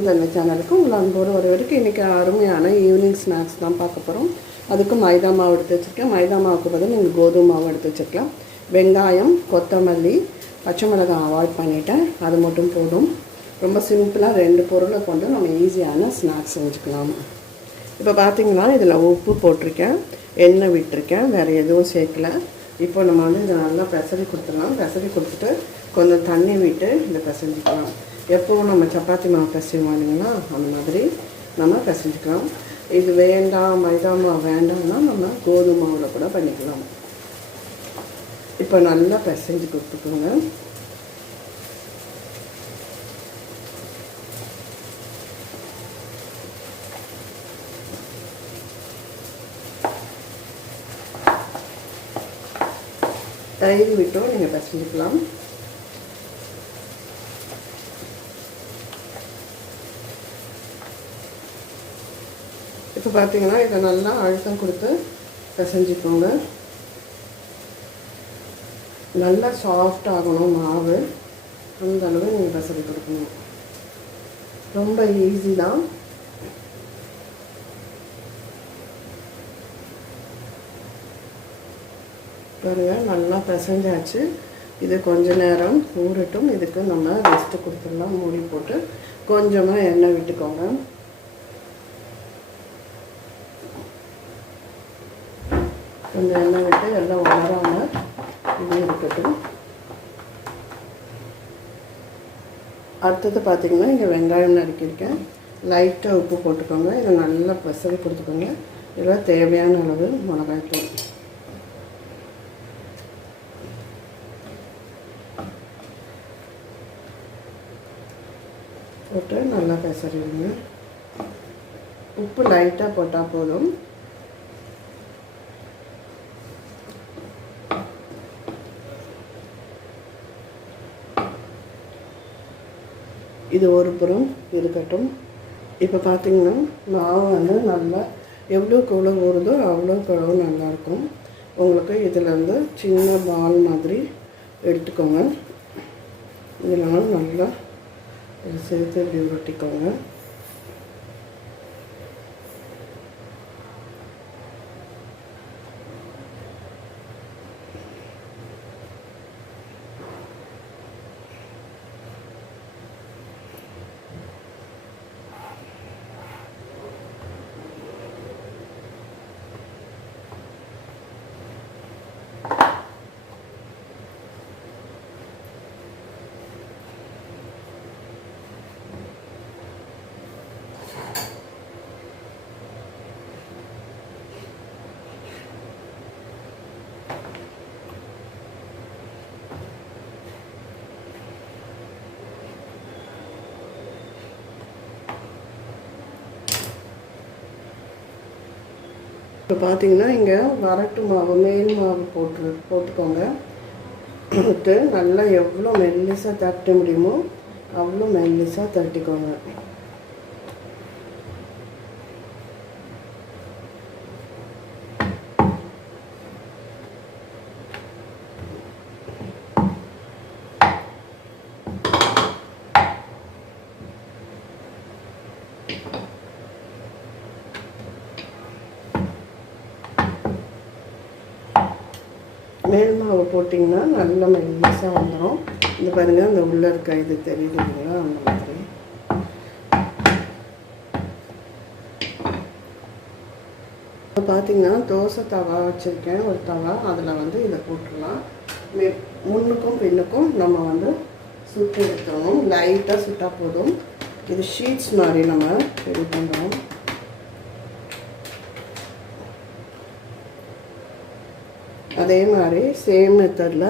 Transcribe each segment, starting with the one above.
வணக்கம் தன்னை சேனலுக்கு உங்கள் அன்போடு வரைக்கும் இன்றைக்கி அருமையான ஈவினிங் ஸ்நாக்ஸ் தான் பார்க்க போகிறோம் அதுக்கு மைதா மாவு எடுத்து வச்சுருக்கேன். மைதா மாவுக்கு பதில் நீங்கள் கோதுமை மாவு எடுத்து வச்சுருக்கலாம். வெங்காயம் கொத்தமல்லி பச்சை மிளகாய் அவாய்ட் பண்ணிவிட்டேன் அது மட்டும் போதும். ரொம்ப சிம்பிளாக ரெண்டு பொருளை கொண்டு நம்ம ஈஸியான ஸ்நாக்ஸ் செஞ்சுக்கலாம். இப்போ பார்த்தீங்கன்னா இதில் உப்பு போட்டிருக்கேன். எண்ணெய் விட்டிருக்கேன். வேறு எதுவும் சேர்க்கல. இப்போ நம்ம வந்து இதை நல்லா பெசரி கொடுத்துடலாம். பெசரி கொடுத்துட்டு கொஞ்சம் தண்ணி விட்டு இதை பிசைஞ்சிக்கலாம். எப்போவும் நம்ம சப்பாத்தி மாவு பிசைவோம் இல்லைங்களா? அந்த மாதிரி நம்ம பிசைஞ்சிக்கலாம். இது வேண்டாம் மைதா மாவு வேண்டாம்னா நம்ம கோதுமை மாவில் கூட பண்ணிக்கலாம். இப்போ நல்லா பிசைஞ்சு கொடுத்துக்கோங்க. டைம் விட்டும் நீங்கள் பிசைஞ்சிக்கலாம். இப்போ பார்த்தீங்கன்னா இதை நல்லா அழுத்தம் கொடுத்து பிசைஞ்சிக்கோங்க. நல்லா சாஃப்ட் ஆகணும் மாவு. அந்த அளவு நீங்கள் பிசைஞ்சு கொடுக்கணும். ரொம்ப ஈஸி தான். பாருங்க நல்லா பிசைஞ்சாச்சு. இது கொஞ்ச நேரம் ஊறட்டும். இதுக்கு நம்ம ரெஸ்ட்டு கொடுத்துடலாம். மூடி போட்டு கொஞ்சமாக எண்ணெய் விட்டுக்கோங்க. கொஞ்சம் எண்ணெய் விட்டு எல்லாம் உணராமல் இது இருக்கட்டும் அடுத்தது பார்த்தீங்கன்னா இங்கே வெங்காயம் நறுக்கியிருக்கேன். லைட்டாக உப்பு போட்டுக்கோங்க. இதை நல்லா ப்ரெஷர் கொடுத்துக்கோங்க. இதில் தேவையான அளவு மிளகாய்த்தூள் போட்டு நல்லா பெசறிடுங்க உப்பு லைட்டாக போட்டால் போதும். இது ஒரு புறம் இருக்கட்டும். இப்போ பார்த்தீங்கன்னா மாவு வந்து நல்லா எவ்வளோக்கு எவ்வளோ ஊறுதோ அவ்வளோக்கு அவ்வளோ நல்லாயிருக்கும். உங்களுக்கு இதில் வந்து சின்ன பால் மாதிரி எடுத்துக்கோங்க. இதனால நல்லா சேர்த்து இப்படி உருட்டிக்கோங்க. இப்போ பார்த்தீங்கன்னா இங்கே வரட்டு மாவு மேல் மாவு போட்டு போட்டுக்கோங்க. போட்டு நல்லா எவ்வளோ மெல்லிசாக தட்ட முடியுமோ அவ்வளோ மெல்லிசாக தட்டிக்கோங்க மேல் மாவு போட்டிங்கன்னா நல்லா மெல்லிசாக வந்துடும் இந்த பாருங்கள் அந்த உள்ளே இருக்க இது தெரியுது இல்லைங்களா? அந்த மாதிரி. இப்போ பார்த்தீங்கன்னா தோசை தவா வச்சுருக்கேன். ஒரு தவா அதில் வந்து இதை போட்டுடலாம். மே முன்னுக்கும் பின்னுக்கும் நம்ம வந்து சுட்டு எடுத்துடணும். லைட்டாக சுட்டால் போதும். இது ஷீட்ஸ் மாதிரி நம்ம ரெடி பண்ணுறோம் அதே மாதிரி சேம் மெத்தடில்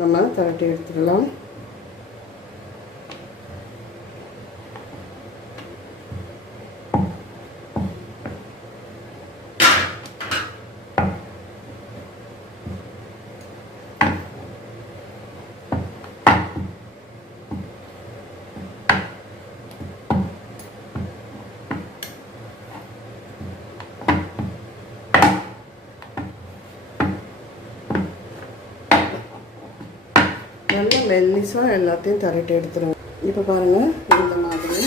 நம்ம திரட்டி எடுத்துக்கலாம். நல்லா மெல்லிஸாக எல்லாத்தையும் தரட்டி எடுத்துருவோம். இப்போ பாருங்கள் இந்த மாதிரி.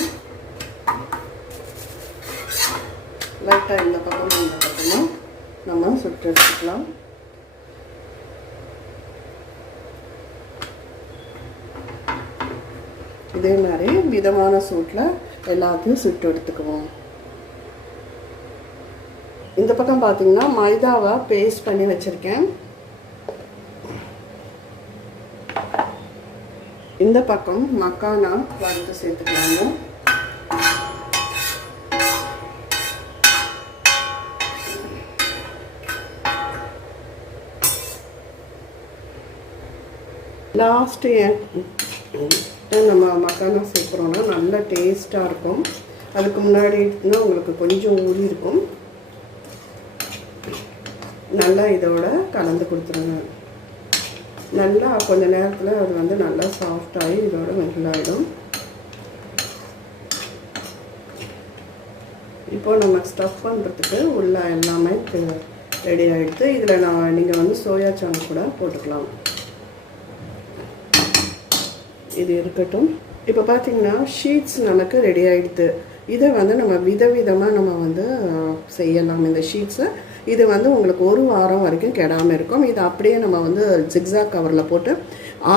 லைட்டாக இந்த பக்கம் இந்த பக்கமும் நம்ம சுட்டு எடுத்துக்கலாம். இதே மாதிரி மிதமான சூட்டில் எல்லாத்தையும் சுட்டு எடுத்துக்குவோம். இந்த பக்கம் பார்த்திங்கன்னா மைதாவை பேஸ்ட் பண்ணி வச்சுருக்கேன். இந்த பக்கம் மக்கானா வறுத்து சேர்த்துக்கலாங்க. லாஸ்ட்டு ஏன் நம்ம மக்கானா சேர்க்குறோன்னா நல்லா டேஸ்ட்டாக இருக்கும். அதுக்கு முன்னாடினா உங்களுக்கு கொஞ்சம் ஊறி இருக்கும். நல்லா இதோட கலந்து கொடுத்துருங்க. நல்லா கொஞ்ச நேரத்தில் அது வந்து நல்லா சாஃப்டாகி இதோட மெல்லாயிடும் இப்போ நம்ம ஸ்டஃப் பண்ணுறதுக்கு உள்ள எல்லாமே ரெடி ஆகிடுது இதில் நான் நீங்கள் வந்து சோயா சாங் கூட போட்டுக்கலாம். இது இருக்கட்டும். இப்போ பார்த்தீங்கன்னா ஷீட்ஸ் நமக்கு ரெடி ஆகிடுது இதை வந்து நம்ம விதவிதமாக நம்ம வந்து செய்யலாம். இந்த ஷீட்ஸை இது வந்து உங்களுக்கு ஒரு வாரம் வரைக்கும் கெடாமல் இருக்கும். இது அப்படியே நம்ம வந்து ஜிக்ஸாக் கவரில் போட்டு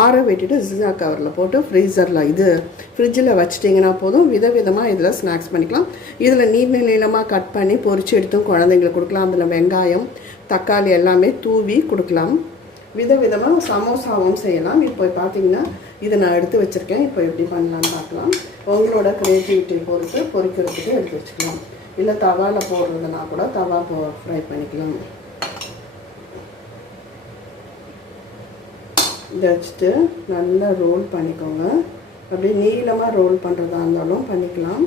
ஆற வெட்டிட்டு ஜிக்ஸாக் கவரில் போட்டு ஃப்ரீசரில் இது ஃப்ரிட்ஜில் வச்சிட்டிங்கன்னா போதும். விதவிதமாக இதில் ஸ்நாக்ஸ் பண்ணிக்கலாம். இதில் நீர் நீளமாக கட் பண்ணி பொறிச்சு எடுத்தும் குழந்தைங்களுக்கு கொடுக்கலாம். அதில் வெங்காயம் தக்காளி எல்லாமே தூவி கொடுக்கலாம். விதவிதமாக சமோசாவும் செய்யலாம். இப்போ பார்த்தீங்கன்னா இதை நான் எடுத்து வச்சுருக்கேன். இப்போ எப்படி பண்ணலான்னு பார்க்கலாம். உங்களோட க்ரியேட்டிவிட்டி பொறுத்து பொரிக்கிறதுக்கு எடுத்து வச்சுக்கலாம். இல்லை தவாவில் போடுறதுனா கூட தவா போ ஃப்ரை பண்ணிக்கலாம். இதை வச்சுட்டு நல்லா ரோல் பண்ணிக்கோங்க. அப்படியே நீளமாக ரோல் பண்ணுறதா இருந்தாலும் பண்ணிக்கலாம்.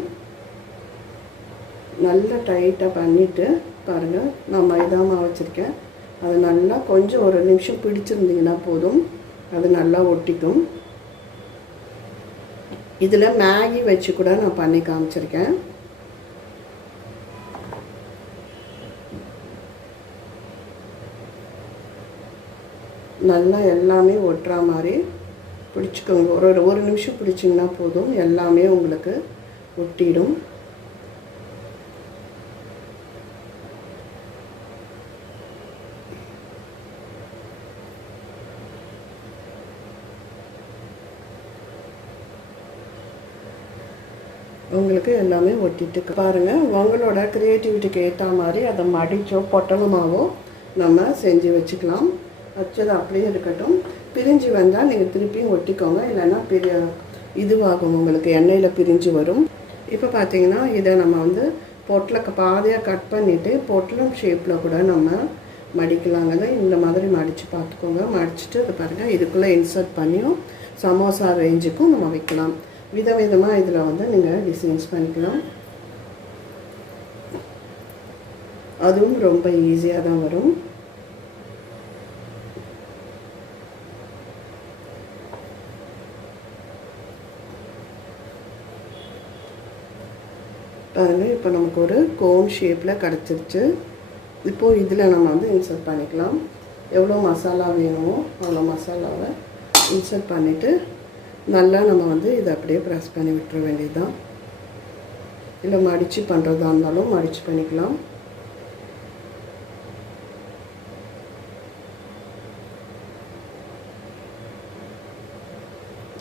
நல்லா டைட்டாக பண்ணிவிட்டு பாருங்கள் நான் மைதா மாவு வச்சுருக்கேன். அது நல்லா கொஞ்சம் ஒரு நிமிஷம் பிடிச்சிருந்தீங்கன்னா போதும். அது நல்லா ஒட்டிக்கும். இதில் மேகி வச்சு கூட நான் பண்ணி காமிச்சிருக்கேன். நல்லா எல்லாமே ஒட்டுற மாதிரி பிடிச்சிக்கோங்க. ஒரு ஒரு நிமிஷம் பிடிச்சிங்கன்னா போதும். எல்லாமே உங்களுக்கு ஒட்டிடும். உங்களுக்கு எல்லாமே ஒட்டிட்டு பாருங்கள் உங்களோட க்ரியேட்டிவிட்டிக்கு ஏற்ற மாதிரி அதை மடிச்சோ பொட்டணமாவோ நம்ம செஞ்சு வச்சுக்கலாம். வச்சது அப்படியே இருக்கட்டும். பிரிஞ்சு வந்தால் நீங்கள் திருப்பியும் ஒட்டிக்கோங்க. இல்லைன்னா பெரிய இதுவாகும் உங்களுக்கு. எண்ணெயில் பிரிஞ்சு வரும். இப்போ பார்த்தீங்கன்னா இதை நம்ம வந்து பொட்டில் பாதையாக கட் பண்ணிவிட்டு பொட்டலம் ஷேப்பில் கூட நம்ம மடிக்கலாங்க. இந்த மாதிரி மடித்து பார்த்துக்கோங்க மடிச்சுட்டு அது பாருங்கள் இதுக்குள்ளே இன்சர்ட் பண்ணியும் சமோசா ரேஞ்சுக்கும் நம்ம வைக்கலாம். விதவிதமாக இதில் வந்து நீங்கள் டிசைன்ஸ் பண்ணிக்கலாம். அதுவும் ரொம்ப ஈஸியாக தான் வரும். பாருங்கள் இப்போ நமக்கு ஒரு கோன் ஷேப்பில் கிடச்சிருச்சு. இப்போது இதில் நம்ம வந்து இன்சர்ட் பண்ணிக்கலாம். எவ்வளோ மசாலா வேணுமோ அவ்வளோ மசாலாவை இன்சர்ட் பண்ணிவிட்டு நல்லா நம்ம வந்து இதை அப்படியே ப்ரெஸ் பண்ணி விட்டுற வேண்டியது தான் இல்லை மடித்து பண்ணுறதா இருந்தாலும் மடித்து பண்ணிக்கலாம்.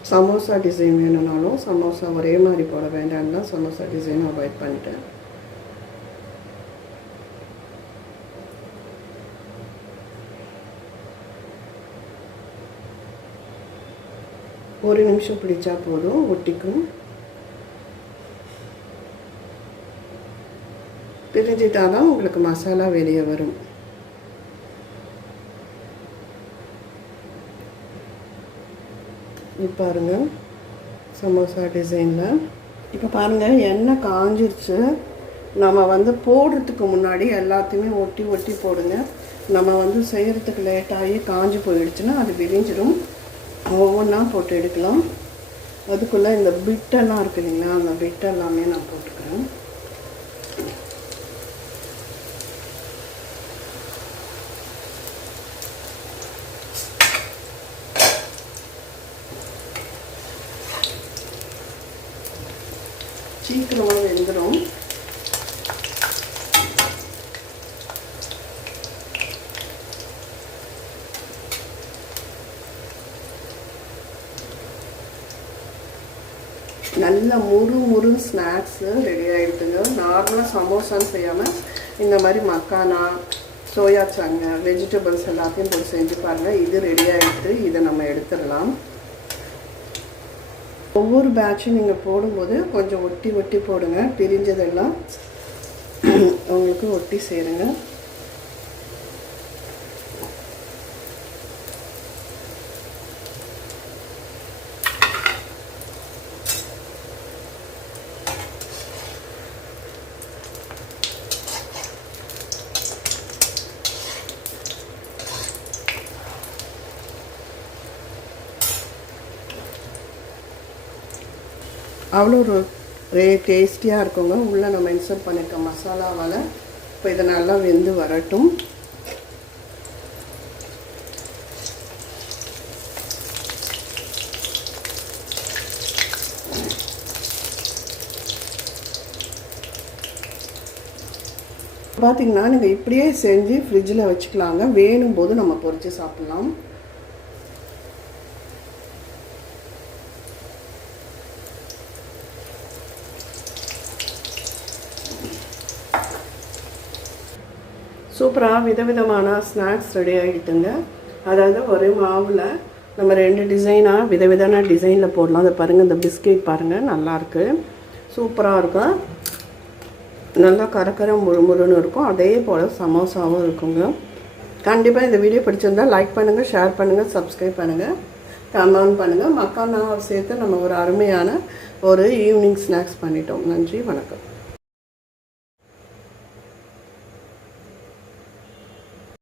சமோசா டிசைன் வேணும்னாலும் சமோசா ஒரே மாதிரி போட வேண்டாம்னு தான் சமோசா டிசைன் அவாய்ட் பண்ணிட்டேன். ஒரு நிமிஷம் பிடிச்சா போதும் ஒட்டிக்கும். பிரிஞ்சிட்டா தான் உங்களுக்கு மசாலா வெளியே வரும். இப்போ பாருங்கள் சமோசா டிசைனில். இப்போ பாருங்கள் எண்ணெய் காஞ்சிருச்சு. நம்ம வந்து போடுறதுக்கு முன்னாடி எல்லாத்தையுமே ஒட்டி ஒட்டி போடுங்க. நம்ம வந்து செய்கிறதுக்கு லேட்டாகி காஞ்சி போயிடுச்சுன்னா அது விரிஞ்சிடும். ஒவ்வொன்றா போட்டு எடுக்கலாம். அதுக்குள்ளே இந்த பிட்டெல்லாம் இருக்கு இல்லைங்களா? அந்த பிட் எல்லாமே நான் போட்டுக்கிறேன். சீக்கிரமாக வெந்துடும் நல்ல முறு முறு ஸ்நாக்ஸு ரெடி ஆகிடுதுங்க நார்மலாக சமோசான்னு செய்யாமல் இந்த மாதிரி மக்கானா சோயா சங்க வெஜிடபிள்ஸ் எல்லாத்தையும் போய் செஞ்சு பாருங்கள் இது ரெடி ஆகிடுது இதை நம்ம எடுத்துடலாம். ஒவ்வொரு பேட்சும் நீங்கள் போடும்போது கொஞ்சம் ஒட்டி ஒட்டி போடுங்க. பிரிஞ்சதெல்லாம் உங்களுக்கு ஒட்டி சேருங்க. அவ்வளோ ஒரு ரே டேஸ்டியாக இருக்குங்க. உள்ளே நம்ம இன்சர்ட் பண்ணியிருக்க மசாலாவால். இப்போ இதை நல்லா வெந்து வரட்டும். பார்த்தீங்கன்னா நீங்கள் இப்படியே செஞ்சு ஃப்ரிட்ஜில் வச்சுக்கலாங்க. வேணும் போது நம்ம பொரித்து சாப்பிட்லாம். சூப்பராக விதவிதமான ஸ்நாக்ஸ் ரெடி ஆகிட்டுங்க. அதாவது ஒரே மாவில் நம்ம ரெண்டு டிசைனாக விதவிதமான டிசைனில் போடலாம். அதை பாருங்கள் இந்த பிஸ்கெட் பாருங்கள் நல்லாயிருக்கு சூப்பராக இருக்கும் நல்லா கரக்கர முறுமுறுன்னு இருக்கும். அதே போல் சமோசாவும் இருக்குங்க. கண்டிப்பாக இந்த வீடியோ பிடிச்சிருந்தால் லைக் பண்ணுங்கள் ஷேர் பண்ணுங்கள் சப்ஸ்கிரைப் பண்ணுங்கள் கமெண்ட் பண்ணுங்கள் மக்கானா சேர்த்து நம்ம ஒரு அருமையான ஒரு ஈவினிங் ஸ்நாக்ஸ் பண்ணிட்டோம். நன்றி வணக்கம்.